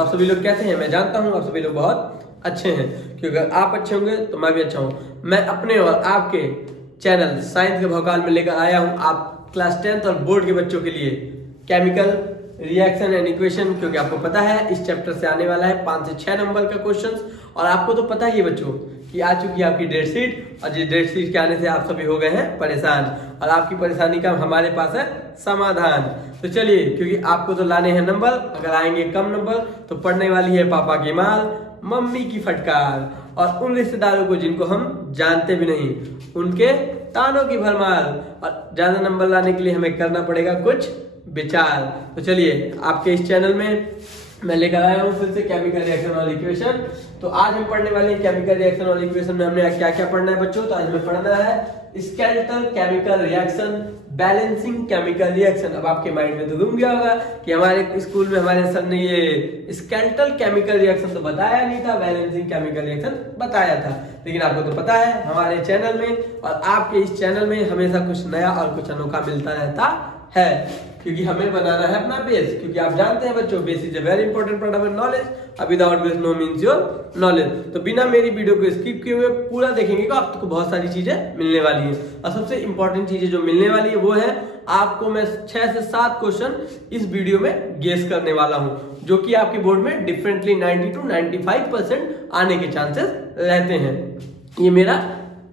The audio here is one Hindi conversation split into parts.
आप सभी लोग कैसे हैं? मैं जानता हूँ आप सभी लोग बहुत अच्छे हैं, क्योंकि अगर आप अच्छे होंगे तो मैं भी अच्छा हूँ। मैं अपने और आपके चैनल साइंस के भौकाल में लेकर आया हूँ आप क्लास 10th और बोर्ड के बच्चों के लिए केमिकल रिएक्शन एंड इक्वेशन, क्योंकि आपको पता है इस चैप्टर से आने वाला है 5 से 6 नंबर का क्वेश्चन। और आपको तो पता ही है बच्चों कि आ चुकी है आपकी डेट शीट, और जिस डेट शीट के आने से आप सभी हो गए हैं परेशान, और आपकी परेशानी का हमारे पास है समाधान। तो चलिए, क्योंकि आपको तो लाने हैं नंबर, अगर आएंगे कम नंबर तो पड़ने वाली है पापा की माल, मम्मी की फटकार, और उन रिश्तेदारों को जिनको हम जानते भी नहीं उनके तानों की भरमार। और ज्यादा नंबर लाने के लिए हमें करना पड़ेगा कुछ विचार। तो चलिए, आपके इस चैनल में मैं लेकर आया हूँ फिर से केमिकल रिएक्शन और इक्वेशन। तो आज हम पढ़ने वाले हैं केमिकल रिएक्शन और इक्वेशन में हमने क्या क्या पढ़ना है बच्चों। तो आज हमें पढ़ना है skeletal chemical reaction, balancing chemical reaction. अब आपके माइंड में तो घूम गया होगा कि हमारे स्कूल में हमारे सर ने ये स्केलेटल केमिकल रिएक्शन तो बताया नहीं था, बैलेंसिंग केमिकल रिएक्शन बताया था। लेकिन आपको तो पता है हमारे चैनल में और आपके इस चैनल में हमेशा कुछ नया और कुछ अनोखा मिलता रहता है, क्योंकि हमें बनाना है अपना बेस। क्योंकि आप जानते हैं बच्चों, base is a very important part of knowledge, without base no means your knowledge. तो बिना मेरी वीडियो को स्किप किए हुए पूरा देखेंगे तो आपको बहुत सारी चीजें मिलने वाली हैं। और सबसे इंपॉर्टेंट चीजें जो मिलने वाली है वो है, आपको मैं 6 से 7 क्वेश्चन इस वीडियो में गेस करने वाला हूं, जो कि आपके बोर्ड में डिफरेंटली 90 to 95% आने के चांसेस रहते हैं। ये मेरा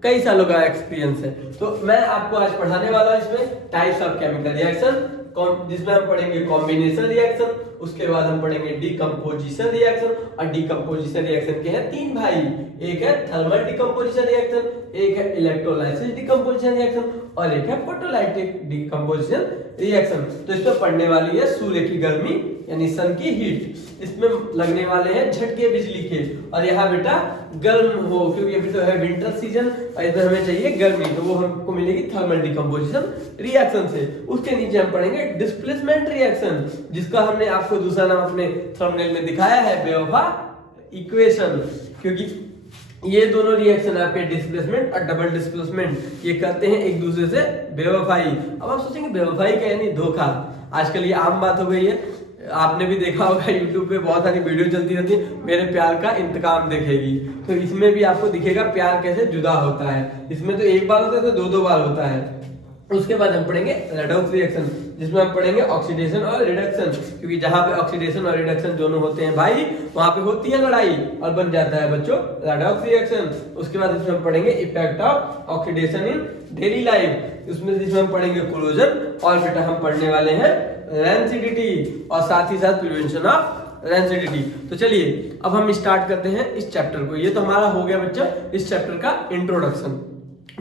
कई सालों का एक्सपीरियंस है। तो मैं आपको आज पढ़ाने वाला हूं इसमें टाइप्स ऑफ केमिकल रिएक्शन, जिसमें हम पढ़ेंगे कॉम्बिनेशन रिएक्शन, उसके बाद हम पढ़ेंगे डिकम्पोजिशन रिएक्शन। और डिकम्पोजिशन रिएक्शन के हैं 3 भाई, एक है थर्मल डिकम्पोजिशन रिएक्शन, एक है इलेक्ट्रोलाइसिस डिकम्पोजिशन रिएक्शन, और एक है फोटोलाइटिक डिकम्पोजिशन रिएक्शन। तो इसमें पढ़ने वाली है सूर्य की गर्मी यानी सन की हीट, इसमें लगने वाले हैं झटके बिजली के। और यहाँ बेटा गर्म हो, क्योंकि अभी तो है विंटर सीजन और इसमें हमें चाहिए गर्मी, तो वो हमको मिलेगी थर्मल डिकम्पोजिशन रिएक्शन से। उसके नीचे हम पढ़ेंगे डिस्प्लेसमेंट रिएक्शन, जिसका हमने आपको दूसरा नाम अपने थंबनेल में दिखाया है बेवफा इक्वेशन। क्योंकि ये दोनों रिएक्शन आपके डिस्प्लेसमेंट और डबल डिस्प्लेसमेंट ये करते हैं एक दूसरे से बेवफाई। अब आप सोचेंगे बेवफाई का यानी धोखा, आजकल ये आम बात हो गई है। आपने भी देखा होगा YouTube पे बहुत सारी वीडियो चलती रहती है, मेरे प्यार का इंतकाम देखेगी, तो इसमें भी आपको दिखेगा प्यार कैसे जुदा होता है। इसमें तो एक बार होता है तो 2-2 बार होता है। उसके बाद हम पढ़ेंगे रेडॉक्स रिएक्शन, जिसमें हम पढ़ेंगे ऑक्सीडेशन और रिडक्शन, क्योंकि जहां पे ऑक्सीडेशन और रिडक्शन दोनों होते हैं भाई, वहां पे होती है लड़ाई और बन जाता है बच्चों रेडॉक्स रिएक्शन। उसके बाद इसमें हम पढ़ेंगे effect of oxidation in daily life, उसमें जिसमें हम पढ़ेंगे कोरोजन, और बेटा हम पढ़ने वाले हैं रेंसिडिटी, और साथ ही साथ प्रिवेंशन ऑफ रेंसिडिटी। तो चलिए अब हम स्टार्ट करते हैं इस चैप्टर को। ये तो हमारा हो गया बच्चा इस चैप्टर का इंट्रोडक्शन।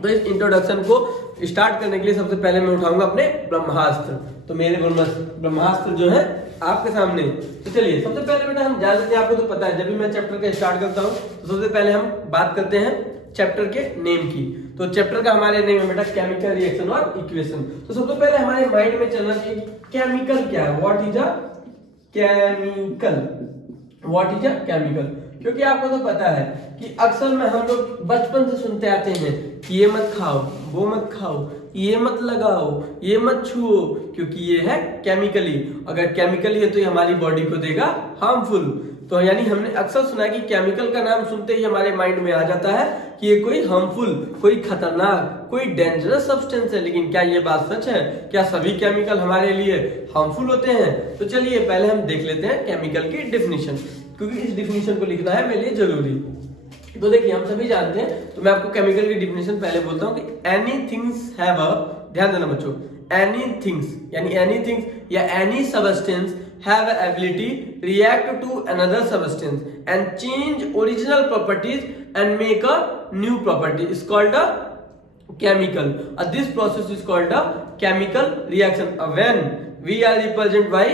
तो इस इंट्रोडक्शन को स्टार्ट करने के लिए सबसे पहले मैं उठाऊंगा अपने ब्रह्मास्त्र। तो मेरे ब्रह्मास्त्र जो है आपके सामने। तो चलिए सबसे पहले बेटा हम जान लेते हैं, आपको तो पता है जब भी मैं चैप्टर का स्टार्ट करता हूँ तो सबसे पहले हम बात करते हैं चैप्टर के नेम की। तो चैप्टर का हमारे नेम है बेटा केमिकल रिएक्शन और इक्वेशन। तो सबसे पहले हमारे माइंड में चलना चाहिए केमिकल क्या है, what is a chemical, what is a chemical. क्योंकि आपको तो पता है कि अक्सर में हम लोग बचपन से सुनते आते हैं कि ये मत खाओ, वो मत खाओ, ये मत लगाओ, ये मत छुओ, क्योंकि ये है केमिकली। अगर केमिकली है तो ये हमारी बॉडी को देगा हार्मफुल। तो यानी हमने अक्सर सुना है कि केमिकल का नाम सुनते ही हमारे माइंड में आ जाता है कि ये कोई हार्मफुल, कोई खतरनाक, कोई डेंजरस सब्सटेंस है। लेकिन क्या ये बात सच है? क्या सभी केमिकल हमारे लिए हार्मफुल होते हैं? तो चलिए पहले हम देख लेते हैं केमिकल की डेफिनेशन, क्योंकि इस डेफिनेशन को लिखना है मेरे लिए जरूरी। तो देखिए हम सभी जानते हैं, तो मैं आपको केमिकल की डेफिनेशन पहले बोलता हूं कि एनीथिंग्स हैव अ, ध्यान देना बच्चों, एनीथिंग्स यानी एनीथिंग्स या any substance have an ability react to another substance and change original properties and make a new property is called a chemical. This process is called a chemical reaction. When we are represented by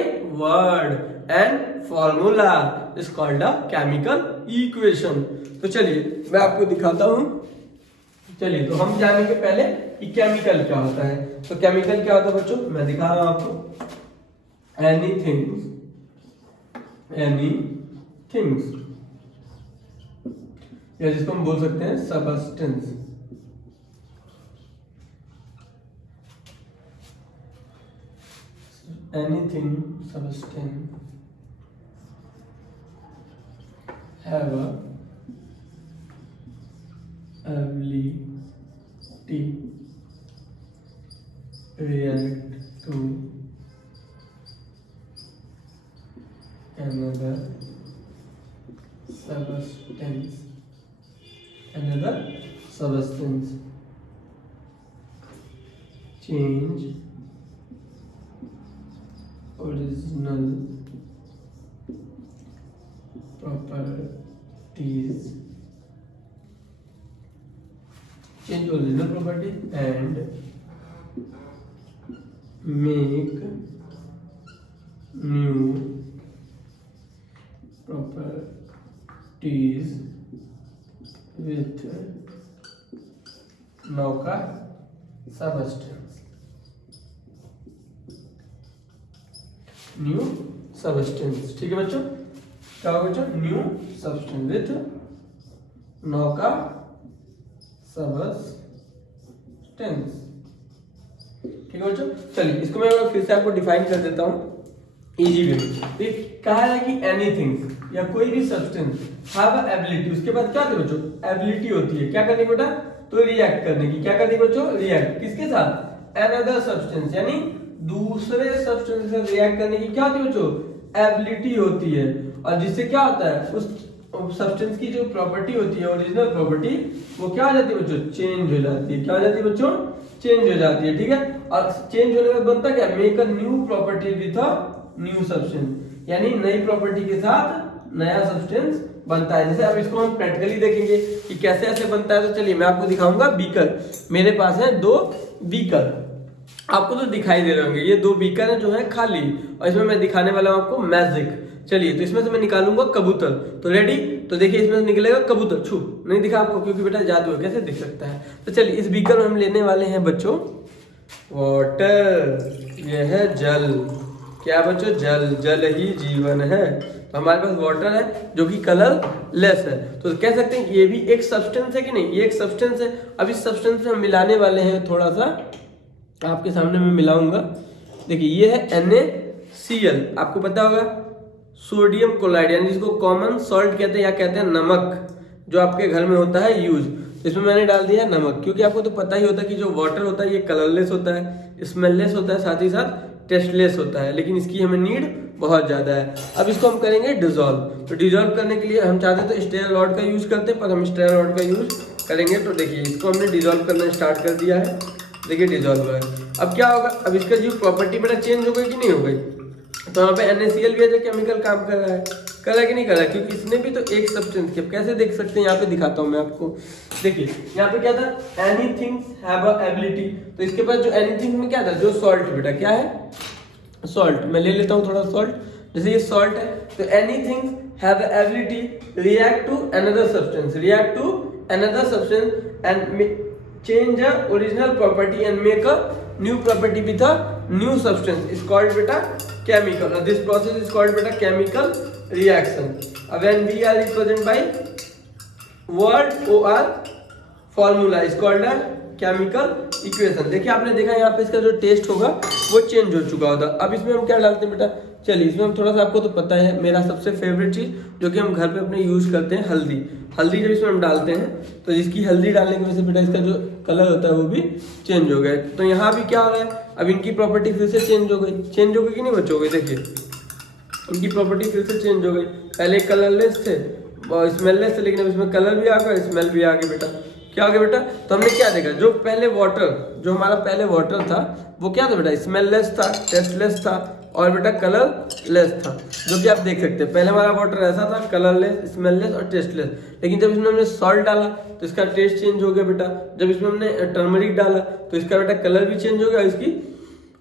word and formula is called a chemical equation. तो चलिए मैं आपको दिखाता हूं। चलिए तो हम जानेंगे पहले कि केमिकल क्या होता है। तो केमिकल क्या होता है बच्चों, मैं दिखा रहा हूं आपको। anything या जिसको हम बोल सकते हैं substance, anything substance have a ability react to another substance change original properties and make new properties with नौका substance न्यू सबस्टेंस। ठीक है बच्चों, क्या होगा बच्चों? न्यू सबस्टेंस विथ नौका सबस्टेंस। ठीक है बच्चों, चलिए इसको मैं फिर से आपको डिफाइन कर देता हूँ इजी वे में। कहा है कि एनीथिंग या कोई भी सब्सटेंस हैव एबिलिटी, उसके बाद क्या होती है बच्चों? एबिलिटी होती है क्या करने की बेटा? तो रिएक्ट करने की। क्या करने की बच्चों? रिएक्ट किसके साथ? अनदर सब्सटेंस, यानी दूसरे सब्सटेंस से रिएक्ट करने की क्या होती है बच्चों? एबिलिटी होती है। और जिससे क्या होता है? उस सब्सटेंस की जो प्रॉपर्टी होती है, ओरिजिनल प्रॉपर्टी, वो क्या हो जाती है बच्चों? चेंज हो जाती है। क्या हो जाती है बच्चों? चेंज हो जाती है। ठीक है, और चेंज होने में बनता क्या? Make a new property with a new substance, यानी नई प्रॉपर्टी के साथ नया सब्सटेंस बनता है। जैसे अब इसको हम प्रैक्टिकली देखेंगे कि कैसे ऐसे बनता है। तो चलिए मैं आपको दिखाऊंगा बीकर। मेरे पास है 2 बीकर, आपको तो दिखाई दे रहे होंगे। ये 2 बीकर है जो है खाली, और इसमें मैं दिखाने वाला हूं आपको मैजिक। चलिए, तो इसमें से मैं निकालूंगा कबूतर। तो रेडी? तो देखिए इसमें से निकलेगा कबूतर। छू नहीं दिखा आपको क्योंकि बेटा जादू है, कैसे दिख सकता है। तो चलिए इस बीकर में हम लेने वाले हैं बच्चों वाटर। यह है जल। क्या बच्चों? जल। जल ही जीवन है। तो हमारे पास वाटर है जो कि कलरलेस है। तो कह सकते हैं कि ये भी एक सब्सटेंस है कि नहीं? ये एक सब्सटेंस है। अब इस सब्सटेंस में हम मिलाने वाले हैं, थोड़ा सा आपके सामने मैं मिलाऊंगा। देखिए ये है NaCl, आपको पता होगा सोडियम क्लोराइड, यानी जिसको कॉमन सॉल्ट कहते हैं या कहते हैं नमक, जो आपके घर में होता है यूज। इसमें मैंने डाल दिया नमक, क्योंकि आपको तो पता ही होता है कि जो वाटर होता है ये कलरलेस होता है, स्मेललेस होता है, साथ ही साथ टेस्टलेस होता है, लेकिन इसकी हमें नीड बहुत ज़्यादा है। अब इसको हम करेंगे डिजोल्व। तो डिजोल्व करने के लिए हम चाहते तो स्टेरल रॉड का यूज करते हैं, पर हम स्टेरल रॉड का यूज करेंगे। तो देखिए इसको हमने डिजोल्व करना स्टार्ट कर दिया है। देखिए डिजोल्व है। अब क्या होगा? अब इसका जो प्रॉपर्टी बेटा चेंज हो गई कि नहीं हो गई? तो यहाँ पे NaCl भी है जो केमिकल काम कर रहा है कि नहीं कर रहा है? क्योंकि इसने भी तो एक सब्सटेंस की, कैसे देख सकते हैं? यहाँ पे दिखाता हूँ मैं आपको। देखिए यहाँ पे क्या था? Anything have a ability. तो इसके पास जो एनीथिंग में क्या था? जो सॉल्ट बेटा, क्या है? सॉल्ट। मैं ले लेता हूँ थोड़ा सॉल्ट। जैसे ये सॉल्ट है, तो anything have a ability react to another substance, react to another substance and change the original property and make a new property with a new substance is called beta chemical, or this process is called beta chemical reaction. When we are represented by word or formula is called a chemical equation. देखिए आपने देखा यहाँ पे इसका जो टेस्ट होगा वो चेंज हो चुका होता। अब इसमें हम क्या डालते हैं बेटा? चलिए इसमें हम थोड़ा सा, आपको तो पता है मेरा सबसे फेवरेट चीज़ जो कि हम घर पे अपने यूज़ करते हैं, हल्दी। हल्दी जब इसमें हम डालते हैं तो इसकी हल्दी डालने की वजह से बेटा इसका जो कलर होता है वो भी चेंज हो गया। तो यहाँ भी क्या हो रहा है? अब इनकी प्रॉपर्टी फिर से चेंज हो गई। चेंज हो गई कि नहीं बच्चों? गई। देखिए इनकी प्रॉपर्टी फिर से चेंज हो गई। पहले कलरलेस थे और स्मेललेस थे, लेकिन अब इसमें कलर भी आ गया, स्मेल भी आ गई बेटा। क्या हो गया बेटा? तो हमने क्या देखा? जो पहले वाटर, जो हमारा पहले वाटर था वो क्या था बेटा? स्मेललेस था, टेस्टलेस था और बेटा कलरलेस था, जो कि आप देख सकते हैं। पहले हमारा वाटर ऐसा था, कलरलेस, स्मेललेस और टेस्टलेस। लेकिन जब इसमें हमने सॉल्ट डाला तो इसका टेस्ट चेंज हो गया बेटा। जब इसमें हमने टर्मरिक डाला तो इसका बेटा कलर भी चेंज हो गया, इसकी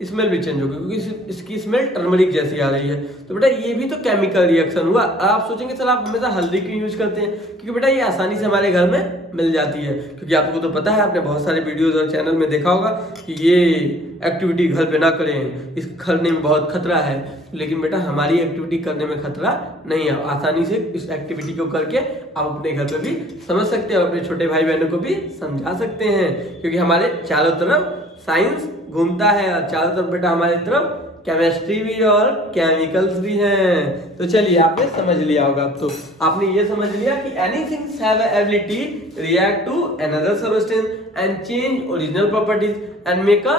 स्मेल भी चेंज हो गई, क्योंकि इसकी स्मेल टर्मरिक जैसी आ रही है। तो बेटा ये भी तो केमिकल रिएक्शन हुआ। आप सोचेंगे सर आप हमेशा हल्दी क्यों यूज करते हैं? क्योंकि बेटा ये आसानी से हमारे घर में मिल जाती है। क्योंकि आपको तो पता है, आपने बहुत सारे वीडियोज और चैनल में देखा होगा कि ये एक्टिविटी घर पे ना करें, इस करने में बहुत खतरा है। लेकिन बेटा हमारी एक्टिविटी करने में खतरा नहीं है। आसानी से इस एक्टिविटी को करके आप अपने घर पे भी समझ सकते हैं, अपने छोटे भाई बहनों को भी समझा सकते हैं। क्योंकि हमारे चारों तरफ साइंस घूमता है और चारों तरफ बेटा हमारे तरफ केमिस्ट्री भी और केमिकल्स भी हैं। तो चलिए आपने समझ लिया होगा। अब तो आपने ये समझ लिया कि anything have ability react to another substance and change original properties and make a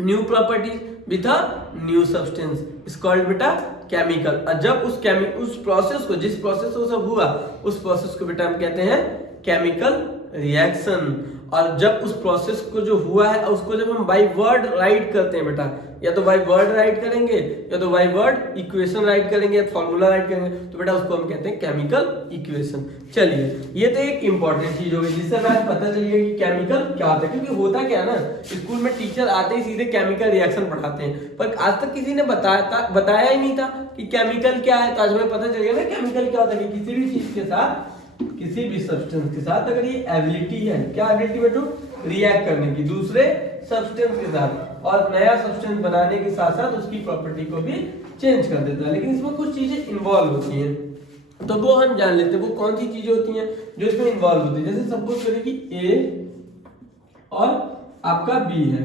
new properties with a new substance is called beta chemical. और जब उस प्रोसेस को, जिस प्रोसेस को सब हुआ, उस प्रोसेस को बेटा हम कहते हैं केमिकल रिएक्शन। और जब उस प्रोसेस को जो हुआ है उसको जब हम बाय वर्ड राइट करते हैं बेटा, या तो बाय वर्ड राइट करेंगे या तो बाय वर्ड इक्वेशन राइट करेंगे या फॉर्मूला राइट करेंगे, तो बेटा उसको हम कहते हैं केमिकल इक्वेशन। चलिए ये तो एक इंपॉर्टेंट चीज होगी जिससे हमें पता चलिए कि केमिकल क्या होता है। क्योंकि होता क्या है ना, स्कूल में टीचर आते ही सीधे केमिकल रिएक्शन पढ़ाते हैं, पर आज तक किसी ने बताया ही नहीं था कि केमिकल क्या है। तो आज हमें पता चल गया ना केमिकल क्या होता है, कि किसी भी चीज के साथ, किसी भी सब्सटेंस के साथ अगर ये एबिलिटी है, क्या एबिलिटी बेटो, रिएक्ट करने की दूसरे सब्सटेंस के साथ, और नया सब्सटेंस बनाने के साथ साथ उसकी प्रॉपर्टी को भी चेंज कर देता है। लेकिन इसमें कुछ चीजें इन्वॉल्व होती हैं, तो वो हम जान लेते हैं। वो कौन सी चीजें होती हैं जो इसमें इन्वॉल्व होती है। जैसे सपोज करें कि ए और आपका बी है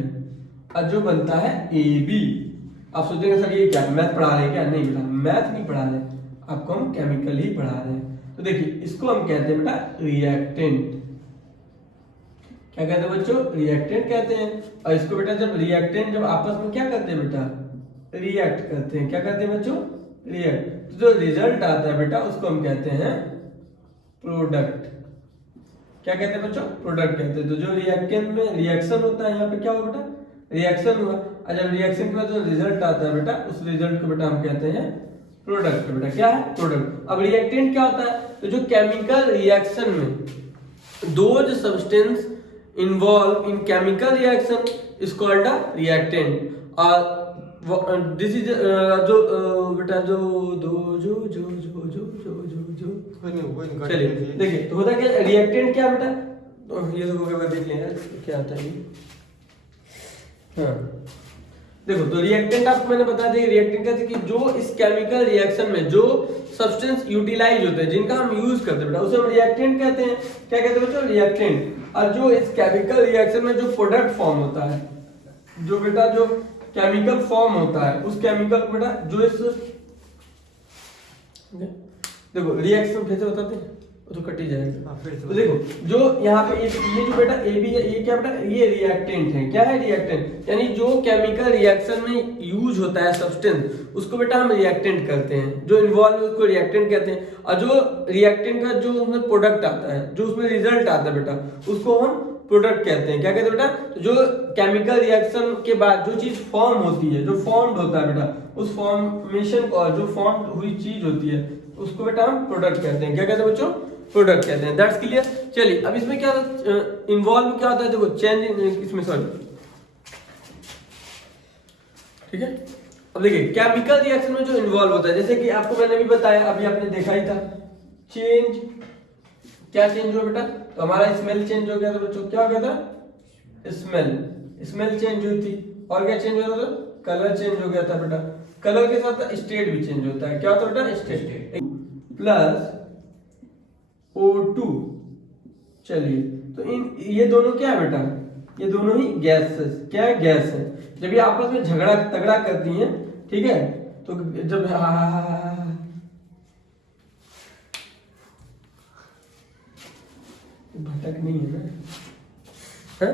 और जो बनता है ए बी। आप सोचेंगे सर ये क्या मैथ पढ़ा रहे हैं क्या? नहीं बेटा, मैथ नहीं पढ़ा रहे, आपको हम केमिकल ही पढ़ा रहे हैं। तो देखिए इसको हम कहते हैं बेटा रिएक्टेंट। क्या कहते हैं बच्चों? रिएक्टेंट कहते हैं। और इसको बेटा जब रिएक्टेंट जब आपस में क्या करते हैं बेटा, रिएक्ट करते हैं। क्या करते हैं बच्चों? रिएक्ट। तो जो रिजल्ट आता है बेटा उसको हम कहते हैं प्रोडक्ट। क्या कहते हैं बच्चों? प्रोडक्ट कहते हैं। तो जो रिएक्टेंट में रिएक्शन होता है, यहाँ पे क्या हुआ बेटा? रिएक्शन हुआ। और जब रिएक्शन के बाद जो रिजल्ट आता है बेटा, उस रिजल्ट को बेटा हम कहते हैं प्रोडक्ट। बेटा क्या है? प्रोडक्ट। अब रिएक्टेंट क्या होता है? तो जो केमिकल रिएक्शन में those substance involve in chemical reaction is called a reactant. और दिस इज जो बेटा जो दो जो जो जो जो जो जो जो चलिए देखिए तो होता क्या रिएक्टेंट क्या बेटा? तो ये तो होगा, देख लेंगे क्या आता है। हाँ देखो, तो रिएक्टेंट आपको मैंने बता दिया। रिएक्टेंट कहते हैं कि जो इस केमिकल रिएक्शन में जो सब्सटेंस यूटिलाइज होते हैं, जिनका हम यूज करते हैं बेटा, उसे हम रिएक्टेंट कहते हैं। क्या कहते हैं बच्चों? रिएक्टेंट। और जो इस केमिकल रिएक्शन में जो प्रोडक्ट फॉर्म होता है, जो बेटा जो केमिकल फॉर्म होता है, उस केमिकल को बेटा जो इस देखो रिएक्शन कैसे बताते हैं, वो तो कट ही जाएगा। तो देखो जो यहाँ पे ये जो बेटा ए बी है, ये क्या बेटा? ये रिएक्टेंट है। क्या है? रिएक्टेंट। यानी जो केमिकल रिएक्शन में यूज होता है सब्सटेंस, उसको बेटा हम रिएक्टेंट करते हैं। जो इन्वॉल्व है उसको रिएक्टेंट कहते हैं। और जो रिएक्टेंट का जो उसमें प्रोडक्ट आता है, जो उसमें रिजल्ट आता है बेटा, उसको हम प्रोडक्ट कहते हैं। क्या कहते हैं बेटा? तो जो केमिकल रिएक्शन के बाद जो चीज फॉर्म होती है, जो फॉर्म्ड होता है बेटा, उस फॉर्मेशन को, जो फॉर्म हुई चीज होती है, उसको बेटा हम प्रोडक्ट कहते हैं। क्या कहते हैं बच्चों? प्रोडक्ट कहते हैं। That's clear. चलिए अब इसमें क्या इन्वॉल्व क्या होता है? देखो चेंज इसमें, सॉरी ठीक है। अब देखिए केमिकल रिएक्शन में जो इन्वॉल्व होता है, जैसे कि आपको मैंने भी बताया, अभी आपने देखा ही था, चेंज। क्या चेंज हुआ बेटा? तो हमारा स्मेल चेंज हो गया था बच्चों। क्या हो गया था? स्मेल चेंज हुई थी। और क्या चेंज हो रहा था? कलर चेंज हो गया था बेटा। कलर के साथ स्टेट भी चेंज होता है। क्या होता है बेटा? State plus O2। चलिए तो ये दोनों क्या है बेटा? ये दोनों ही गैसेस। क्या है? गैस है। जब ये आपस में झगड़ा तगड़ा करती हैं, ठीक है, तो जब भटक नहीं है ना,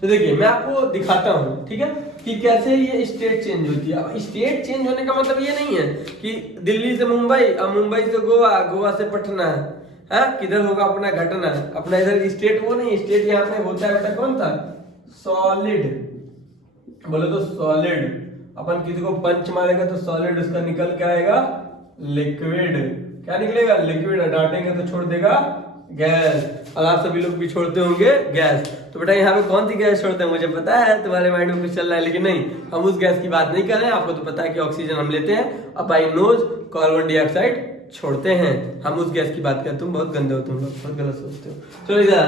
तो देखिए मैं आपको दिखाता हूँ, ठीक है, कि कैसे ये स्टेट चेंज होती है। अब स्टेट चेंज होने का मतलब ये नहीं है कि दिल्ली से मुंबई और मुंबई से गोवा, गोवा से पटना है, किधर होगा अपना घटना, अपना इधर स्टेट वो नहीं। स्टेट यहाँ पे होता है बेटा कौन था? सॉलिड। बोलो तो सॉलिड। अपन किसी को पंच मारेगा तो सॉलिड उसका निकल के आएगा लिक्विड। क्या निकलेगा? लिक्विड। डांटेंगे तो छोड़ देगा गैस। और आप सभी लोग भी छोड़ते होंगे गैस। तो बेटा यहाँ पे कौन सी गैस छोड़ते हैं मुझे पता है, तुम्हारे माइंड में कुछ चल रहा है, लेकिन नहीं, हम उस गैस की बात नहीं कर रहे हैं। आपको तो पता है कि ऑक्सीजन हम लेते हैं और बाई नोज कार्बन डाइऑक्साइड छोड़ते हैं। हम उस गैस की बात करते हैं। तुम बहुत गंदे हो, तुम लोग बहुत गलत सोचते हो। चलो इधर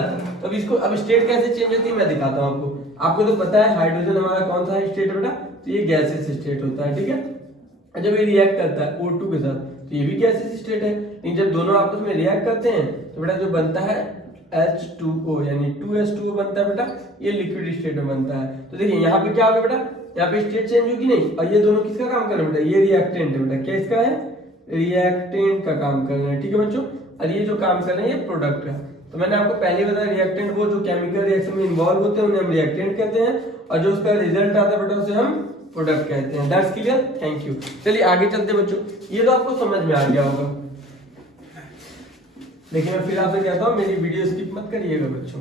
अब इसको, अब स्टेट कैसे चेंज होती है मैं दिखाता हूँ आपको। आपको तो पता है हाइड्रोजन हमारा कौन सा स्टेट बेटा? तो ये गैसेस स्टेट होता है, ठीक है। जब ये रिएक्ट करता है O2 के साथ, तो ये भी गैसेस स्टेट है। लेकिन जब दोनों आपस में रिएक्ट करते हैं तो बेटा जो बनता है H2O यानी 2H2O बनता है बेटा, ये लिक्विड स्टेट में बनता है। तो देखिए यहाँ पे क्या होगा बेटा, यहाँ पे स्टेट चेंज होगी नहीं, और ये दोनों किसका काम कर रहे हैं बेटा, ये रिएक्टेंट है बेटा, क्या इसका है, रिएक्टेंट का काम कर रहे हैं, ठीक है बच्चों। और ये जो काम कर रहे हैं ये प्रोडक्ट का। तो मैंने आपको पहले बताया रिएक्टेंट वो जो केमिकल रिएक्शन में इन्वॉल्व होते हैं उन्हें हम रिएक्टेंट कहते हैं, और जो उसका रिजल्ट आता है बेटा उसे हम प्रोडक्ट कहते हैं। That's clear, thank you. चलिए आगे चलते हैं बच्चों, ये तो आपको समझ में आ गया होगा। देखिए मैं फिर आपसे कहता हूँ मेरी वीडियो स्किप मत करिएगा बच्चों।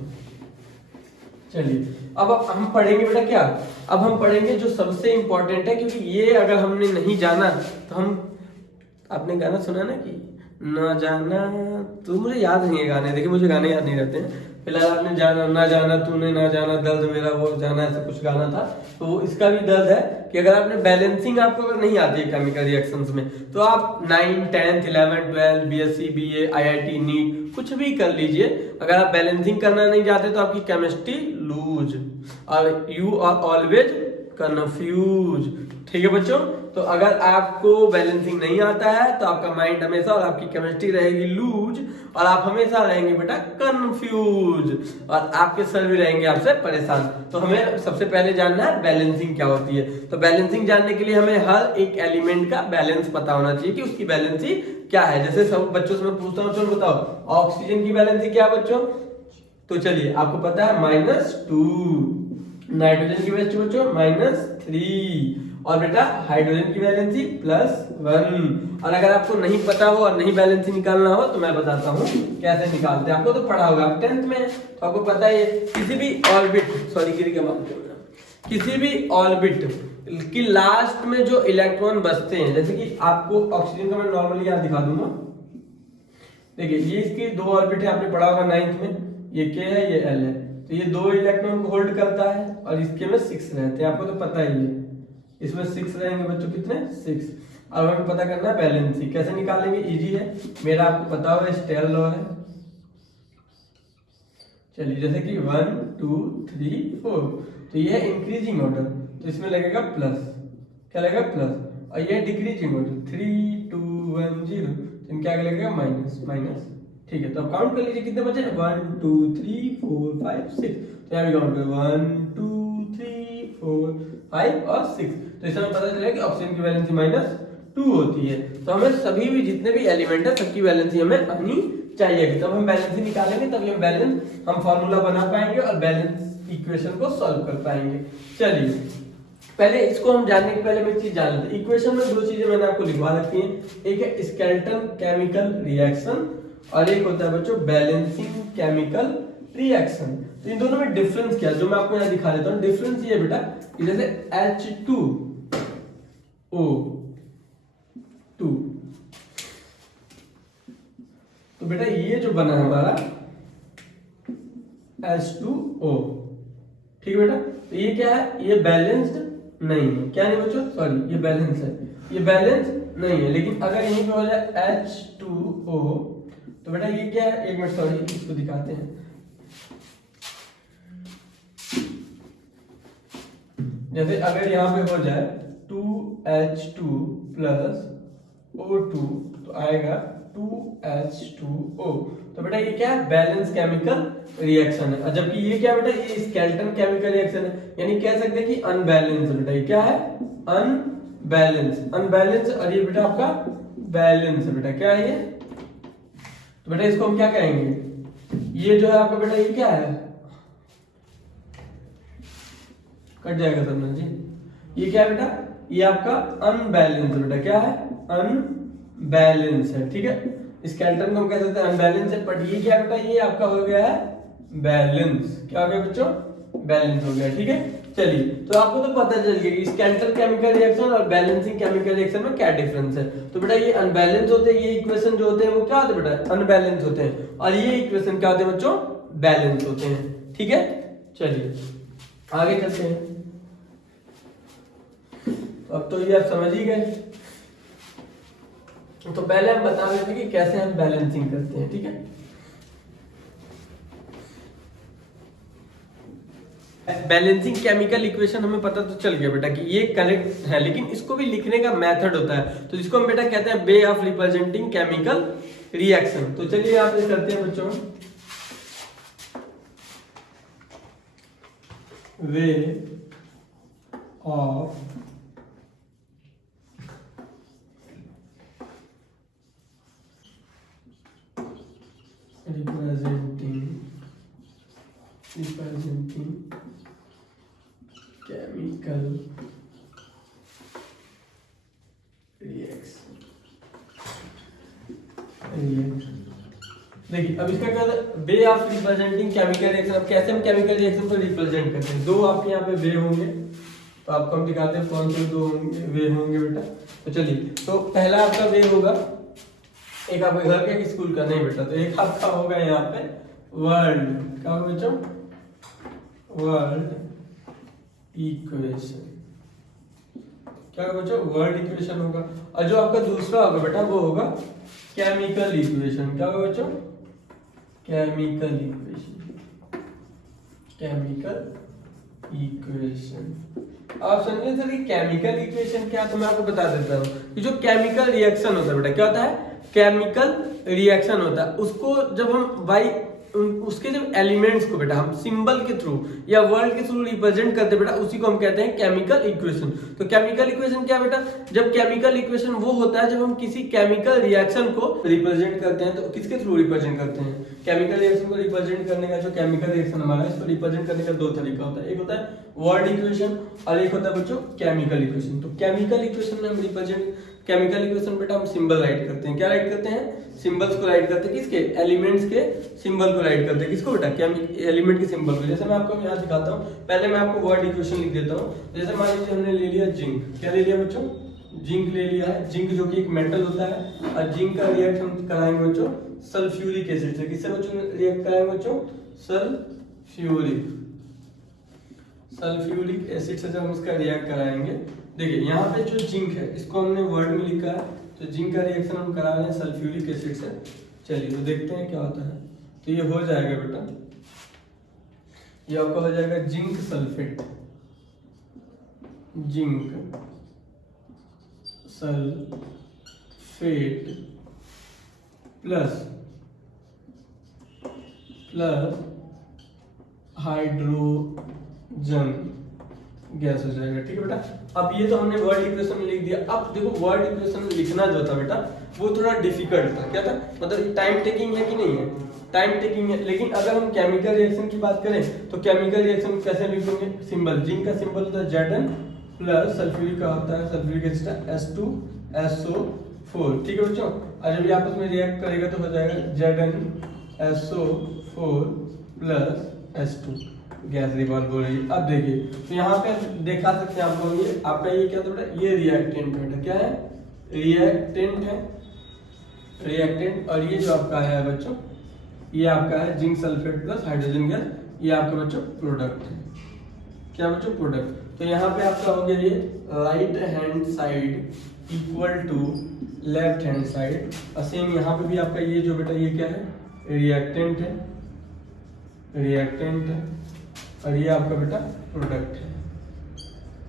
चलिए अब हम पढ़ेंगे बेटा क्या, अब हम पढ़ेंगे जो सबसे इंपॉर्टेंट है, क्योंकि ये अगर हमने नहीं जाना तो हम, आपने गाना सुना ना कि ना जाना, तो मुझे याद नहीं है गाने, देखिए मुझे गाने याद नहीं रहते हैं। फिलहाल आपने जाना ना जाना तूने ना जाना दर्द मेरा वो जाना, ऐसा कुछ गाना था। तो इसका भी दर्द है कि अगर आपने बैलेंसिंग आपको अगर नहीं आती है केमिकल रिएक्शंस में, तो आप 9, 10, 11, 12 बीएससी बीए आईआईटी नीट कुछ भी कर लीजिए, अगर आप बैलेंसिंग करना नहीं चाहते तो आपकी केमिस्ट्री लूज और यू आर ऑलवेज कंफ्यूज, ठीक है बच्चों। तो अगर आपको बैलेंसिंग नहीं आता है तो आपका माइंड हमेशा और आपकी केमिस्ट्री रहेगी लूज, और आप हमेशा रहेंगे बेटा कंफ्यूज, और आपके सर भी रहेंगे आपसे परेशान। तो हमें सबसे पहले जानना है बैलेंसिंग क्या होती है। तो बैलेंसिंग जानने के लिए हमें हर एक एलिमेंट का बैलेंस पता होना चाहिए कि उसकी बैलेंसी क्या है। जैसे सब बच्चों से मैं पूछता हूँ, चलो बताओ ऑक्सीजन की बैलेंसी क्या है बच्चों, तो चलिए आपको पता है -2, नाइट्रोजन की वैल्यू बच्चों -3, और बेटा हाइड्रोजन की वैलेंसी +1। और अगर आपको नहीं पता हो और नहीं बैलेंसी निकालना हो तो मैं बताता हूँ कैसे निकालते हैं। आपको तो पढ़ा होगा, आप 10th में, तो आपको पता है किसी भी ऑर्बिट, सॉरी गिरी के बाद किसी भी ऑर्बिट की लास्ट में जो इलेक्ट्रॉन बचते हैं, जैसे कि आपको ऑक्सीजन का मैं नॉर्मली यहाँ दिखा दूंगा। देखिए ये इसकी 2 ऑर्बिट है, आपने पढ़ा होगा 9th में, ये K है ये L है, तो ये 2 इलेक्ट्रॉन को होल्ड करता है, और इसके में 6 रहते हैं, आपको तो पता ही है। इसमें 6 रहेंगे बच्चों, कितने 6। अब हमें पता करना है बैलेंसी, कैसे निकालेंगे, इजी है, मेरा आपको पता होगा स्टेल लॉ है। चलिए जैसे कि 1 2 3 4, तो ये है इंक्रीजिंग ऑर्डर, तो इसमें लगेगा प्लस, क्या लगेगा प्लस, और ये डिक्रीजिंग ऑर्डर 3 2 1 0, तो इनके आगे लगेगा माइनस माइनस, ठीक है। तो अब काउंट कर लीजिए कितने बचे, 1 2 3 4 5 6, तो यहाँ भी काउंट करें 1 2 3 4 5 और 6, तो इससे हमें पता चलेगा कि ऑक्सीजन की वैलेंसी -2 होती है। तो हमें सभी भी जितने भी एलिमेंट है सबकी वैलेंसी हमें आनी चाहिए, तब हम बैलेंसी निकालेंगे, तभी हम बैलेंस हम फॉर्मूला बना पाएंगे और बैलेंस इक्वेशन को सॉल्व कर पाएंगे। चलिए पहले इसको हम जानने के पहले मैं एक चीज जान लेते हैं। इक्वेशन में 2 चीजें मैंने आपको लिखवा रखी हैं, एक है स्केलेटन केमिकल रिएक्शन और एक होता है बच्चों बैलेंसिंग केमिकल रिएक्शन। तो इन दोनों में डिफरेंस क्या है जो मैं आपको यहाँ दिखा देता हूँ। डिफरेंस ये बेटा कि जैसे H2O2, तो बेटा ये जो बना है हमारा H2O, ठीक है बेटा, तो ये क्या है, ये बैलेंस्ड नहीं है, क्या नहीं बच्चों, सॉरी ये बैलेंस है, ये बैलेंस नहीं है। लेकिन अगर यहीं पे हो जाए H2O, तो बेटा ये क्या है, एक मिनट सॉरी इसको दिखाते हैं। जैसे अगर यहाँ पे हो जाए 2H2 + O2, तो आएगा 2H2O, तो बेटा ये क्या है, बैलेंस केमिकल रिएक्शन है। और जबकि ये क्या बेटा, ये स्केलेटन केमिकल रिएक्शन है, यानी कह सकते हैं कि अनबैलेंस। बेटा ये क्या है, अनबैलेंस, अनबैलेंस, और ये बेटा आपका बैलेंस है। बेटा क्या है ये, तो बेटा इसको हम क्या कहेंगे, ये जो है आपका बेटा ये क्या है, कट जाएगा सर जी, ये क्या है बेटा, ये आपका अनबैलेंस। बेटा क्या है, अनबैलेंस है, ठीक है। स्केलेटन को हम कह सकते हैं अनबैलेंस है, बट ये क्या बेटा, ये आपका हो गया है बैलेंस। क्या हो गया बच्चों, बैलेंस हो गया, ठीक है। चलिए तो आपको तो पता चल गया कि स्केलेटन केमिकल रिएक्शन और बैलेंसिंग केमिकल रिएक्शन में क्या डिफरेंस है। तो बेटा ये अनबैलेंस होते हैं, ये इक्वेशन जो होते हैं वो क्या होते हैं बेटा, अनबैलेंस होते हैं, और ये इक्वेशन क्या होते हैं बच्चों, बैलेंस होते हैं, ठीक है। चलिए आगे चलते हैं। तो अब तो ये आप समझ ही गए। तो पहले हम बता रहे थे कि कैसे हम बैलेंसिंग करते हैं, ठीक है। बैलेंसिंग केमिकल इक्वेशन हमें पता तो चल गया बेटा कि ये करेक्ट है, लेकिन इसको भी लिखने का मेथड होता है, तो इसको हम बेटा कहते हैं way of representing chemical reaction. तो चलिए आप ये करते हैं बच्चों, way of representing chemical reaction। देखिए अब इसका क्या है, way of representing chemical reaction. अब कैसे हम केमिकल रिएक्शन को रिप्रेजेंट करते हैं, दो आपके यहाँ पे वे होंगे, तो आपको हम दिखाते हैं कौन से दो होंगे वे होंगे बेटा। तो चलिए, तो पहला आपका वे होगा, एक आपके घर का, एक स्कूल का, नहीं बेटा, तो एक आपका होगा यहाँ पे वर्ल्ड, क्या होगा बच्चों, वर्ल्ड इक्वेशन, क्या होगा बच्चों, वर्ल्ड इक्वेशन होगा। और जो आपका दूसरा होगा बेटा वो होगा केमिकल इक्वेशन, क्या होगा बच्चों, केमिकल इक्वेशन, केमिकल इक्वेशन। आप समझे सर कि केमिकल इक्वेशन क्या, तो मैं आपको बता देता हूँ कि जो केमिकल रिएक्शन होता है बेटा, क्या होता है, केमिकल रिएक्शन होता है, उसको जब हम बाई उसके जब एलिमेंट्स को बेटा हम सिंबल के थ्रू या वर्ड के थ्रू रिप्रेजेंट करते बेटा, उसी को हम कहते हैं केमिकल इक्वेशन। तो केमिकल इक्वेशन क्या बेटा, जब केमिकल इक्वेशन वो होता है जब हम किसी केमिकल रिएक्शन को रिप्रेजेंट करते हैं, तो किसके थ्रू रिप्रेजेंट करते हैं, केमिकल रिएक्शन को रिप्रेजेंट करने का, जो केमिकल रिएक्शन हमारा है इसको रिप्रेजेंट करने का दो तरीका होता है, एक होता है वर्ड इक्वेशन और एक होता है बच्चों केमिकल इक्वेशन। तो केमिकल इक्वेशन में हम रिप्रेजेंट, केमिकल इक्वेशन बेटा हम सिंबल राइट करते हैं, क्या राइट करते हैं, सिंबल्स को राइट करते हैं, किसके, एलिमेंट्स के सिंबल को राइट करते हैं, किसको बेटा, एलिमेंट के सिंबल को। जैसे मैं आपको यहाँ दिखाता हूँ, पहले मैं आपको वर्ड इक्वेशन लिख देता हूँ। जैसे मान लीजिए हमने ले लिया जिंक, क्या ले लिया बच्चों, जिंक ले लिया है, जिंक जो कि एक मेटल होता है, और जिंक का रिएक्ट हम कराएंगे बच्चों सल्फ्यूरिक एसिड से, किससे बच्चों रिएक्ट कराएंगे बच्चों, सल्फ्यूरिक एसिड से जब हम इसका रिएक्ट कराएंगे, देखिए यहाँ पे जो जिंक है इसको हमने वर्ड में लिखा है, तो जिंक का रिएक्शन हम करा रहे हैं सल्फ्यूरिक एसिड से। चलिए तो देखते हैं क्या होता है। तो ये हो जाएगा बेटा, ये आपका हो जाएगा zinc sulphate, zinc sulphate plus hydrogen gas हो जाएगा, ठीक है बेटा। अब ये तो हमने वर्ड इक्वेशन में लिख दिया। अब देखो वर्ड इक्वेशन लिखना जो था बेटा वो थोड़ा डिफिकल्ट था, क्या था, मतलब टाइम टेकिंग है कि नहीं है, टाइम टेकिंग है। लेकिन अगर हम केमिकल रिएक्शन की बात करें तो केमिकल रिएक्शन कैसे लिखेंगे, सिंबल, जिंक का सिंबल होता है Zn प्लस सल्फ्यूरिक का होता है सल्फ्यूरिक एसिड H2SO4, ठीक है बच्चों। और जब ये आपस में रिएक्ट करेगा तो हो जाएगा ZnSO4 plus H2, gas revolve हो रही है। अब देखिए तो यहाँ पे देखा सकते हैं आप लोग, ये आपका ये क्या था बेटा, ये रिएक्टेंट बेटा, क्या है, रिएक्टेंट है, रिएक्टेंट। और ये जो आपका है बच्चों, ये आपका है zinc sulphate plus hydrogen gas, ये आपका बच्चों प्रोडक्ट है, क्या बच्चों, प्रोडक्ट। तो यहाँ पे आपका हो गया ये right hand side equal to left hand side, और सेम यहाँ पे भी आपका ये जो बेटा ये क्या है, रिएक्टेंट है, रिएक्टेंट है, और ये आपका बेटा प्रोडक्ट है,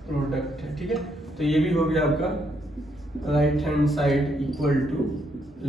प्रोडक्ट है, ठीक है। तो ये भी हो गया आपका right hand side equal to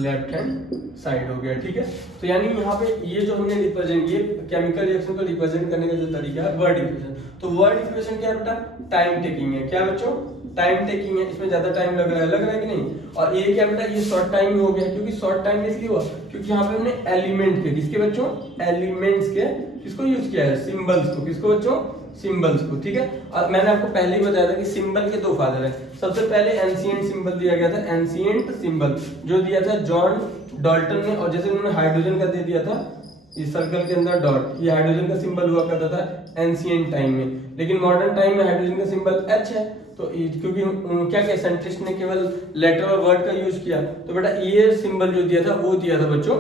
left hand side हो गया, ठीक है। तो यानी यहाँ पे ये जो हमने रिप्रेजेंट, ये केमिकल रिएक्शन को रिप्रेजेंट करने का जो तरीका है वर्ड इक्वेशन। तो वर्ड इक्वेशन क्या है बेटा, टाइम टेकिंग है, क्या बच्चों, टाइम टेकिंग है, इसमें ज्यादा टाइम लग रहा है कि नहीं। और ये क्या बेटा, ये शॉर्ट टाइम हो गया, क्योंकि शॉर्ट टाइम इसलिए हुआ क्योंकि यहाँ पे हमने एलिमेंट के, किसके बच्चों, एलिमेंट्स के किसको यूज किया है, सिंबल्स को, किसको बच्चों, सिंबल्स को, ठीक है। और मैंने आपको पहले ही बताया था कि सिंबल के दो फादर हैं। सबसे पहले एंशिएंट सिंबल दिया गया था, एंशिएंट सिंबल जो दिया था जॉन डाल्टन ने, और जैसे उन्होंने हाइड्रोजन का दे दिया था इस सर्कल के अंदर डॉट, ये हाइड्रोजन का सिंबल हुआ करता था एंशिएंट टाइम में। लेकिन मॉडर्न टाइम में हाइड्रोजन का सिंबल H है, तो क्योंकि क्या क्या साइंटिस्ट ने केवल लेटर और वर्ड का यूज किया, तो बेटा ये सिंबल जो दिया था वो दिया था बच्चों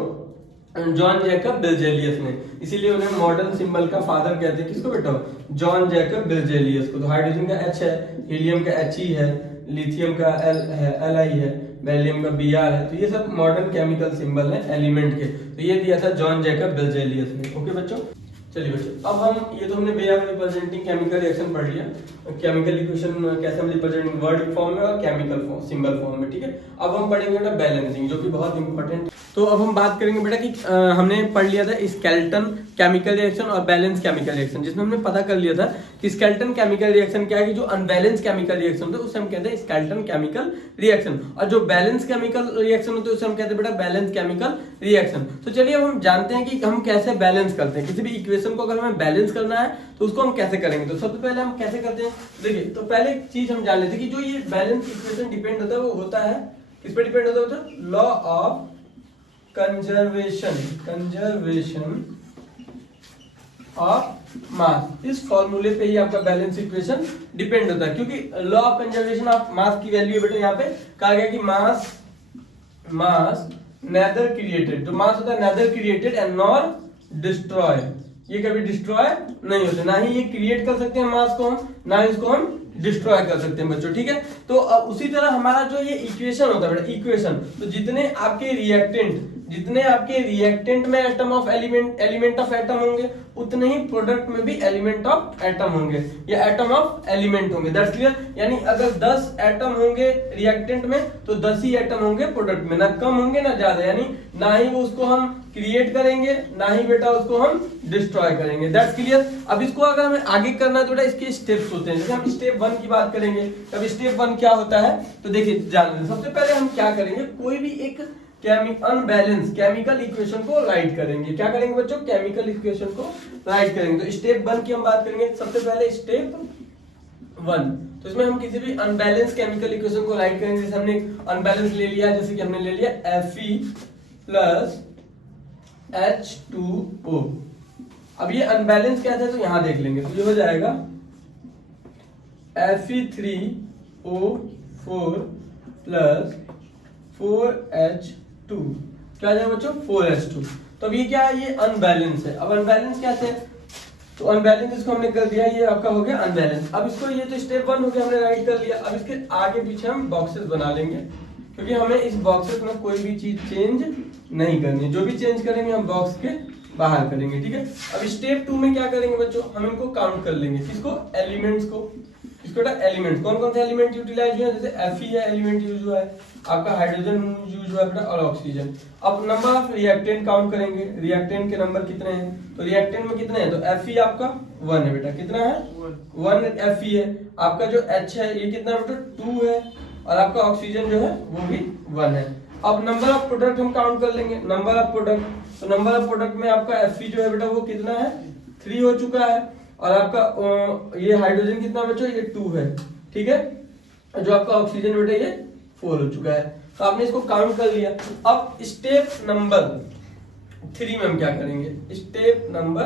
जॉन जैकब बेल्जेलियस ने, इसीलिए उन्हें मॉडर्न सिंबल का फादर कहते हैं, किसको बेटा, जॉन जैकब बेल्जेलियस को। तो हाइड्रोजन का H है, हीलियम का He है, लिथियम का Li है, बेरिलियम का Br है। तो ये सब मॉडर्न केमिकल सिंबल है एलिमेंट के, तो ये दिया था जॉन जैकब बेल्जेलियस ने। ओके बच्चों, चलिए बच्चों, अब हम ये तो हमने way of representing chemical reaction पढ़ लिया, केमिकल इक्वेशन कैसे हम रिप्रेजेंट वर्ड फॉर्म में और केमिकल फॉर्म, सिंबल फॉर्म में, ठीक है। अब हम पढ़ेंगे बेटा बैलेंसिंग, जो कि बहुत इंपॉर्टेंट। तो अब हम बात करेंगे बेटा कि हमने पढ़ लिया था स्केलेटन केमिकल रिएक्शन और बैलेंस केमिकल रिएक्शन, जिसमें हमने पता कर लिया था कि स्केलेटन केमिकल रिएक्शन क्या है, कि जो अनबैलेंस केमिकल रिएक्शन होता है उसे हम कहते हैं स्केलेटन केमिकल रिएक्शन, और जो बैलेंस केमिकल रिएक्शन होता है उसे हम कहते हैं बेटा बैलेंस केमिकल रिएक्शन। तो चलिए अब हम जानते हैं कि हम कैसे बैलेंस करते हैं, किसी भी इक्वेशन को अगर हमें बैलेंस करना है तो उसको हम कैसे करेंगे। तो सबसे पहले हम कैसे करते हैं, देखिए तो पहले एक चीज हम जान लेते हैं कि जो ये बैलेंस इक्वेशन डिपेंड होता है वो होता है किस पे डिपेंड होता है, law of conservation of mass. इस फॉर्मूले पे ही आपका बैलेंस इक्वेशन डिपेंड होता है, क्योंकि law of conservation of mass की वैल्यू बेटा यहाँ पे कहा गया कि मास नेदर क्रिएटेड, जो मास होता है neither created and nor destroy, ये कभी डिस्ट्रॉय नहीं होते, ना ही ये क्रिएट कर सकते हैं मास को हम, ना ही इसको हम डिस्ट्रॉय कर सकते हैं बच्चों, ठीक है। तो उसी तरह हमारा जो ये इक्वेशन होता है बेटा इक्वेशन, तो जितने आपके रिएक्टेंट में atom of element of atom होंगे उतने ही प्रोडक्ट में भी एलिमेंट ऑफ एटम होंगे या एटम ऑफ एलिमेंट होंगे, दैट्स क्लियर। यानी अगर 10 एटम होंगे रिएक्टेंट में तो 10 ही एटम होंगे प्रोडक्ट में, ना कम होंगे ना ज्यादा, यानी ना ही उसको हम क्रिएट करेंगे ना ही बेटा उसको हम डिस्ट्रॉय करेंगे, दैट्स क्लियर। अब इसको अगर हमें आगे करना है तो बेटा इसके स्टेप्स होते हैं, जैसे हम स्टेप 1 की बात करेंगे। अब स्टेप 1 क्या होता है तो देखिए जान लें, सबसे पहले हम क्या करेंगे, कोई भी एक अनबैलेंस केमिकल इक्वेशन को राइट करेंगे। क्या करेंगे बच्चों, केमिकल इक्वेशन को राइट करेंगे। तो स्टेप 1 की हम बात करेंगे, सबसे पहले स्टेप 1, तो इसमें हम किसी भी अनबैलेंस केमिकल इक्वेशन को राइट करेंगे। जैसे हमने अनबैलेंस ले लिया, जैसे कि हमने ले लिया Fe+H2O। अब ये अनबैलेंस क्या था तो यहां देख लेंगे, तो ये हो जाएगा Fe3O4+4H2, क्या आ जाएगा बच्चों 4H2। तो अब ये क्या है, ये अनबैलेंस है। अब अनबैलेंस क्या थे, तो अनबैलेंस इसको हमने कर दिया, ये आपका हो गया अनबैलेंस। अब इसको, ये तो स्टेप 1 हो गया, हमने राइट कर लिया। अब इसके आगे पीछे हम बॉक्सेस बना लेंगे, क्योंकि हमें इस बॉक्सेस में कोई भी चीज चेंज नहीं करनी है, जो भी चेंज करेंगे हम बॉक्स के बाहर करेंगे, ठीक है। अब स्टेप 2 में क्या करेंगे बच्चों, हम इनको काउंट कर लेंगे, किसको, एलिमेंट्स को। इसको एलिमेंट्स कौन कौन से एलिमेंट यूटिलाइज हुए हैं, जैसे Fe है एलिमेंट यूज हुआ है, आपका हाइड्रोजन यूज हुआ है बेटा और ऑक्सीजन। अब नंबर ऑफ रिएक्टेंट काउंट करेंगे, रिएक्टेंट के नंबर कितने हैं, तो रिएक्टेंट में कितने हैं, तो Fe आपका 1 है बेटा, कितना है 1 Fe है। आपका जो H है ये कितना बेटा 2 है, और आपका ऑक्सीजन जो है वो भी 1 है। अब नंबर ऑफ प्रोडक्ट हम काउंट कर लेंगे, नंबर ऑफ प्रोडक्ट, तो नंबर ऑफ प्रोडक्ट में आपका Fe जो है बेटा वो कितना है 3 हो चुका है, और आपका ये हाइड्रोजन कितना बच्चों, ये 2 है, ठीक है। जो आपका ऑक्सीजन बेटा ये 4 हो चुका है। तो आपने इसको काउंट कर लिया। अब स्टेप नंबर 3 में हम क्या करेंगे, स्टेप नंबर,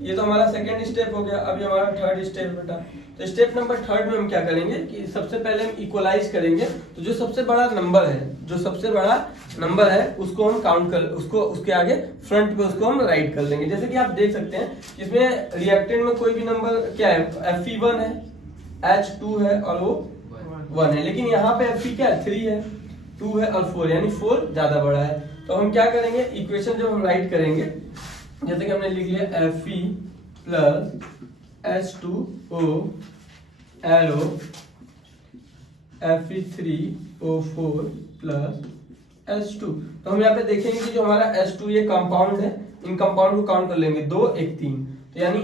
ये तो हमारा सेकेंड स्टेप हो गया, अभी हमारा थर्ड स्टेप बेटा। तो स्टेप नंबर 3 में हम क्या करेंगे कि सबसे पहले हम इक्वलाइज करेंगे। तो जो सबसे बड़ा नंबर है उसको हम काउंट कर, उसको उसके आगे फ्रंट पे उसको हम राइट कर लेंगे। जैसे कि आप देख सकते हैं इसमें रिएक्टेंट में कोई भी नंबर क्या है, Fe1 है, H2 है और वो 1 है, लेकिन यहाँ पे Fe क्या है 3 है, 2 है और 4, यानी 4 ज्यादा बड़ा है। तो हम क्या करेंगे, इक्वेशन जब हम राइट करेंगे, जैसे कि हमने लिख लिया Fe+H2O एरो Fe3O4+H2। तो हम यहाँ पे देखेंगे कि जो हमारा H2 ये कंपाउंड है, इन कंपाउंड को काउंट कर लेंगे, 2 1 3, तो यानी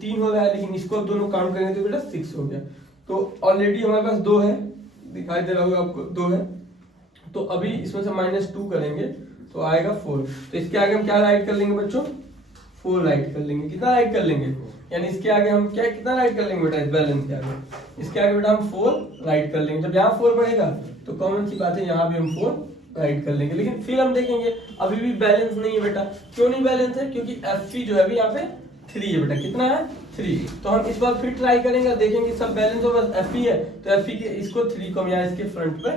3 हो रहा है, लेकिन इसको दोनों काउंट करेंगे तो बेटा 6 हो गया। तो ऑलरेडी हमारे पास 2 है, दिखाई दे रहा होगा आपको 2 है, तो अभी इसमें से -2 करेंगे तो आएगा 4। तो इसके आगे हम क्या राइट कर लेंगे बच्चों, 4 राइट कर लेंगे। कितना राइट कर लेंगे, यानी इसके आगे हम क्या कितना राइट कर लेंगे बेटा, इस बैलेंस के आगे, इसके आगे बेटा हम 4 राइट कर लेंगे। जब यहाँ 4 बढ़ेगा तो कॉमन सी बात है यहाँ भी हम 4 राइट कर लेंगे। लेकिन फिर हम देखेंगे अभी भी बैलेंस नहीं है बेटा। क्यों नहीं बैलेंस है, क्योंकि Fe जो है अभी यहाँ पे 3 है बेटा, कितना है 3। तो हम इस बार फिर ट्राई करेंगे, देखेंगे सब बैलेंस हो, बस Fe है तो Fe के इसको 3 को हम यहाँ इसके फ्रंट पे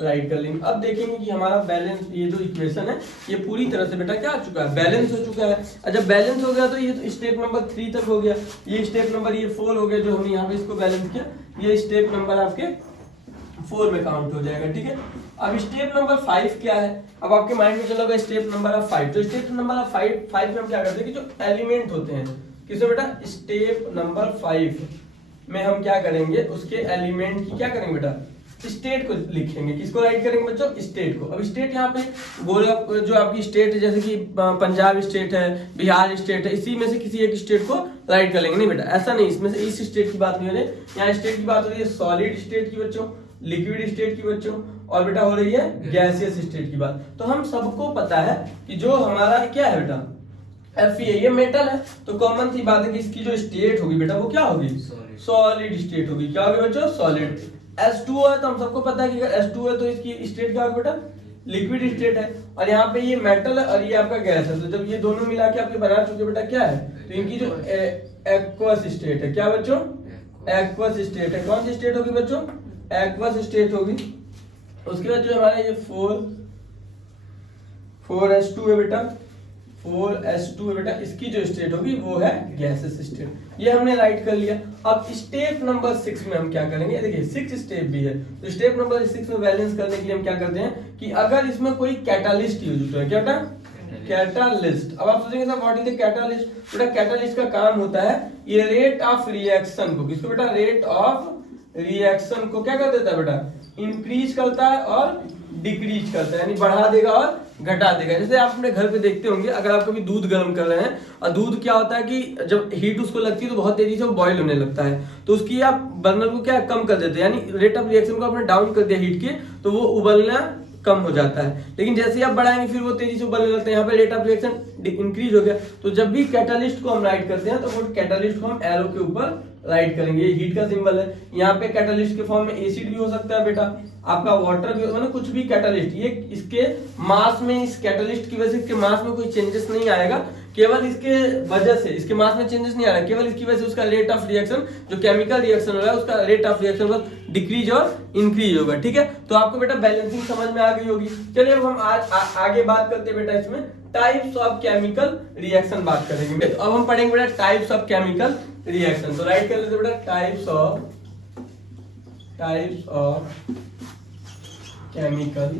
राइट कर लेंगे। अब देखेंगे कि हमारा बैलेंस, ये जो इक्वेशन है ये पूरी तरह से बेटा क्या आ चुका है, बैलेंस हो चुका है। और जब बैलेंस हो गया तो ये तो स्टेप नंबर 3 तक हो गया, ये स्टेप नंबर ये 4 हो गया जो हमने यहाँ पे इसको बैलेंस किया, ये स्टेप नंबर आपके 4 में काउंट हो जाएगा, ठीक है। अब स्टेप नंबर 5 क्या है, अब आपके माइंड में चला गया स्टेप नंबर 5। तो स्टेप नंबर 5 में हम क्या करते हैं कि जो एलिमेंट होते हैं, किसमें बेटा, स्टेप नंबर 5 में हम क्या करेंगे, उसके एलिमेंट की क्या करेंगे बेटा, स्टेट को लिखेंगे। किसको राइट करेंगे बच्चों? स्टेट को। अब स्टेट यहाँ पे बोला जो आपकी स्टेट है, जैसे कि पंजाब स्टेट है, बिहार स्टेट है, इसी में से किसी एक स्टेट को राइट कर लेंगे। नहीं बेटा, ऐसा नहीं, इसमें से इस स्टेट की बात नहीं हो रही, यहाँ स्टेट की बात हो रही है सॉलिड स्टेट की बच्चों, लिक्विड स्टेट की बच्चों, और बेटा हो रही है गैसियस स्टेट की बात। तो हम सबको पता है कि जो हमारा क्या है बेटा, Fe ये मेटल है, तो कॉमन सी बात है कि इसकी जो स्टेट होगी बेटा वो क्या होगी? सॉलिड स्टेट होगी। क्या होगी बच्चों? सॉलिड। H2O है तो हम सबको पता है कि अगर H2O है तो इसकी स्टेट क्या होगी बेटा? लिक्विड स्टेट है। और यहाँ पे ये मेटल है और ये आपका गैस है, तो जब ये दोनों मिला के आपके बना चुके बेटा क्या है? तो इनकी जो एक्वस स्टेट है, क्या बच्चों? एक्वस स्टेट है। कौन सी स्टेट होगी बच्चों? एक्वस स्टेट होगी। उसके बाद जो हमारा ये 4H2 है बेटा, 4H2 है बेटा, इसकी जो स्टेट होगी वो है गैसेस स्टेट। ये हमने राइट कर लिया। अब स्टेप नंबर 6 में हम क्या करेंगे? देखिए 6 स्टेप भी है, तो स्टेप नंबर 6 में बैलेंस करने के लिए हम क्या करते हैं कि अगर इसमें कोई कैटालिस्ट यूज होता है, क्या बेटा? कैटालिस्ट। अब आप सोचेंगे sir what is the catalyst? बेटा कैटालिस्ट का काम होता है ये रेट ऑफ रिएक्शन को, किसको बेटा? रेट ऑफ रिएक्शन को क्या कर देता है बेटा? इंक्रीज करता है और डिक्रीज करता है, यानी बढ़ा देगा और घटा देगा। जैसे आप अपने घर पे देखते होंगे, अगर आप कभी दूध गर्म कर रहे हैं और दूध क्या होता है कि जब हीट उसको लगती है तो बहुत तेजी से वो बॉईल होने लगता है, तो उसकी आप बर्नर को क्या कम कर देते हैं, यानी रेट ऑफ रिएक्शन को आपने डाउन कर दिया हीट के, तो वो उबलना कम हो जाता है। लेकिन जैसे ही आप बढ़ाएंगे फिर वो तेजी से उबलने लगते हैं, यहाँ पे रेट ऑफ रिएक्शन इंक्रीज हो गया। तो जब भी कैटालिस्ट को हम राइट करते हैं तो वो कैटालिस्ट को हम एरो के ऊपर राइट करेंगे। ये हीट का सिंबल है। यहाँ पे कैटालिस्ट के फॉर्म में एसिड भी हो सकता है बेटा, आपका वाटर भी, मतलब कुछ भी कैटालिस्ट। ये इसके मास में, इस कैटालिस्ट की वजह से इसके मास में कोई चेंजेस नहीं आएगा, केवल इसके वजह से, इसके मास में चेंजेस नहीं आ रहा है, केवल इसकी वजह से उसका रेट ऑफ रिएक्शन, जो केमिकल रिएक्शन हो रहा है उसका रेट ऑफ रिएक्शन बस डिक्रीज और इंक्रीज होगा। ठीक है, तो आपको बेटा बैलेंसिंग समझ में आ गई होगी। चलिए अब हम आगे बात करते हैं बेटा इसमें टाइप्स ऑफ केमिकल रिएक्शन बात करेंगे। तो अब हम पढ़ेंगे बेटा टाइप्स ऑफ केमिकल रिएक्शन। तो राइट कर लेते बेटा टाइप्स ऑफ केमिकल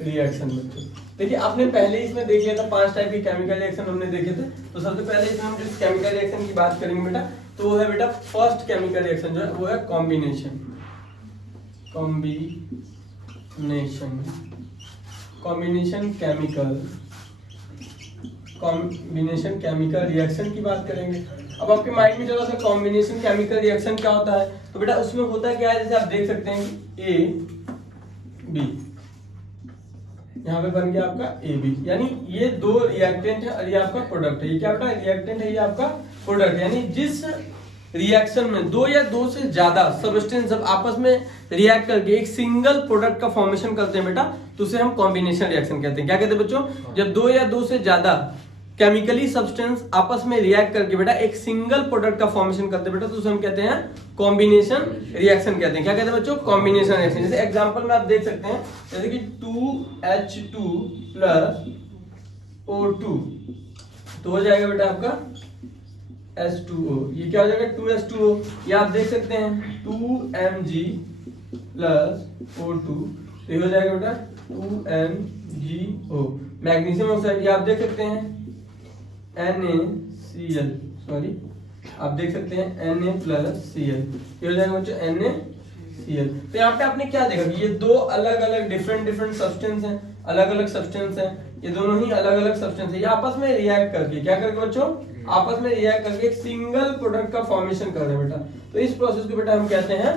रिएक्शन। बच्चों देखिए आपने पहले इसमें देख लिया था 5 टाइप के केमिकल रिएक्शन हमने देखे थे। तो सबसे पहले इसमें हम जिस केमिकल रिएक्शन की बात करेंगे बेटा, तो वो है बेटा फर्स्ट केमिकल रिएक्शन जो है वो है कॉम्बिनेशन केमिकल रिएक्शन की बात करेंगे। अब आपके माइंड में चलो सर कॉम्बिनेशन केमिकल रिएक्शन क्या होता है? तो बेटा उसमें होता क्या है, जैसे आप देख सकते हैं कि A B, यहाँ पे बन गया आपका AB, यानी ये दो रिएक्टेंट है और ये आपका प्रोडक्ट है। ये क्या बेटा? रिएक्टेंट है, ये आपका प्रोडक्ट है। यानी जिस रिएक्शन में दो या दो से ज्यादा सब्सटेंस जब आपस में रिएक्ट करके एक सिंगल प्रोडक्ट का फॉर्मेशन करते हैं बेटा, तो उसे हम कॉम्बिनेशन रिएक्शन कहते हैं। क्या कहते हैं बच्चों? जब दो या दो से ज्यादा केमिकली सब्सटेंस आपस में रिएक्ट करके बेटा एक सिंगल प्रोडक्ट का फॉर्मेशन करते हैं बेटा, तो उसे हम कहते हैं कॉम्बिनेशन रिएक्शन कहते हैं। क्या कहते हैं बच्चों? Combination reaction. जैसे एग्जांपल में आप देख सकते हैं, जैसे कि 2H2 प्लस O2 तो हो जाएगा बेटा आपका H2O। ये क्या हो जाएगा? 2H2O। ये आप देख सकते हैं 2Mg प्लस O2 तो ये हो जाएगा बेटा 2MgO। मैग्नीशियम ऑक्साइड ये आप देख सकते हैं NaCl, सॉरी आप देख सकते हैं Na प्लस Cl, ये हो जाएगा बच्चों NaCl। तो यहाँ पे आपने क्या देखा कि ये दो अलग अलग डिफरेंट सब्सटेंस हैं, अलग अलग सब्सटेंस हैं, ये दोनों ही अलग अलग सब्सटेंस है। ये आपस में रिएक्ट करके क्या करके बच्चों? आपस में रिएक्ट करके एक सिंगल प्रोडक्ट का फॉर्मेशन कर रहे हैं बेटा। तो इस प्रोसेस को बेटा हम कहते हैं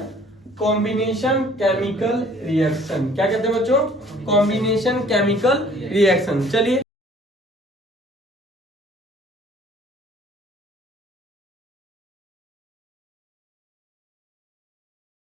कॉम्बिनेशन केमिकल रिएक्शन। क्या कहते हैं बच्चों? Combination chemical reaction. चलिए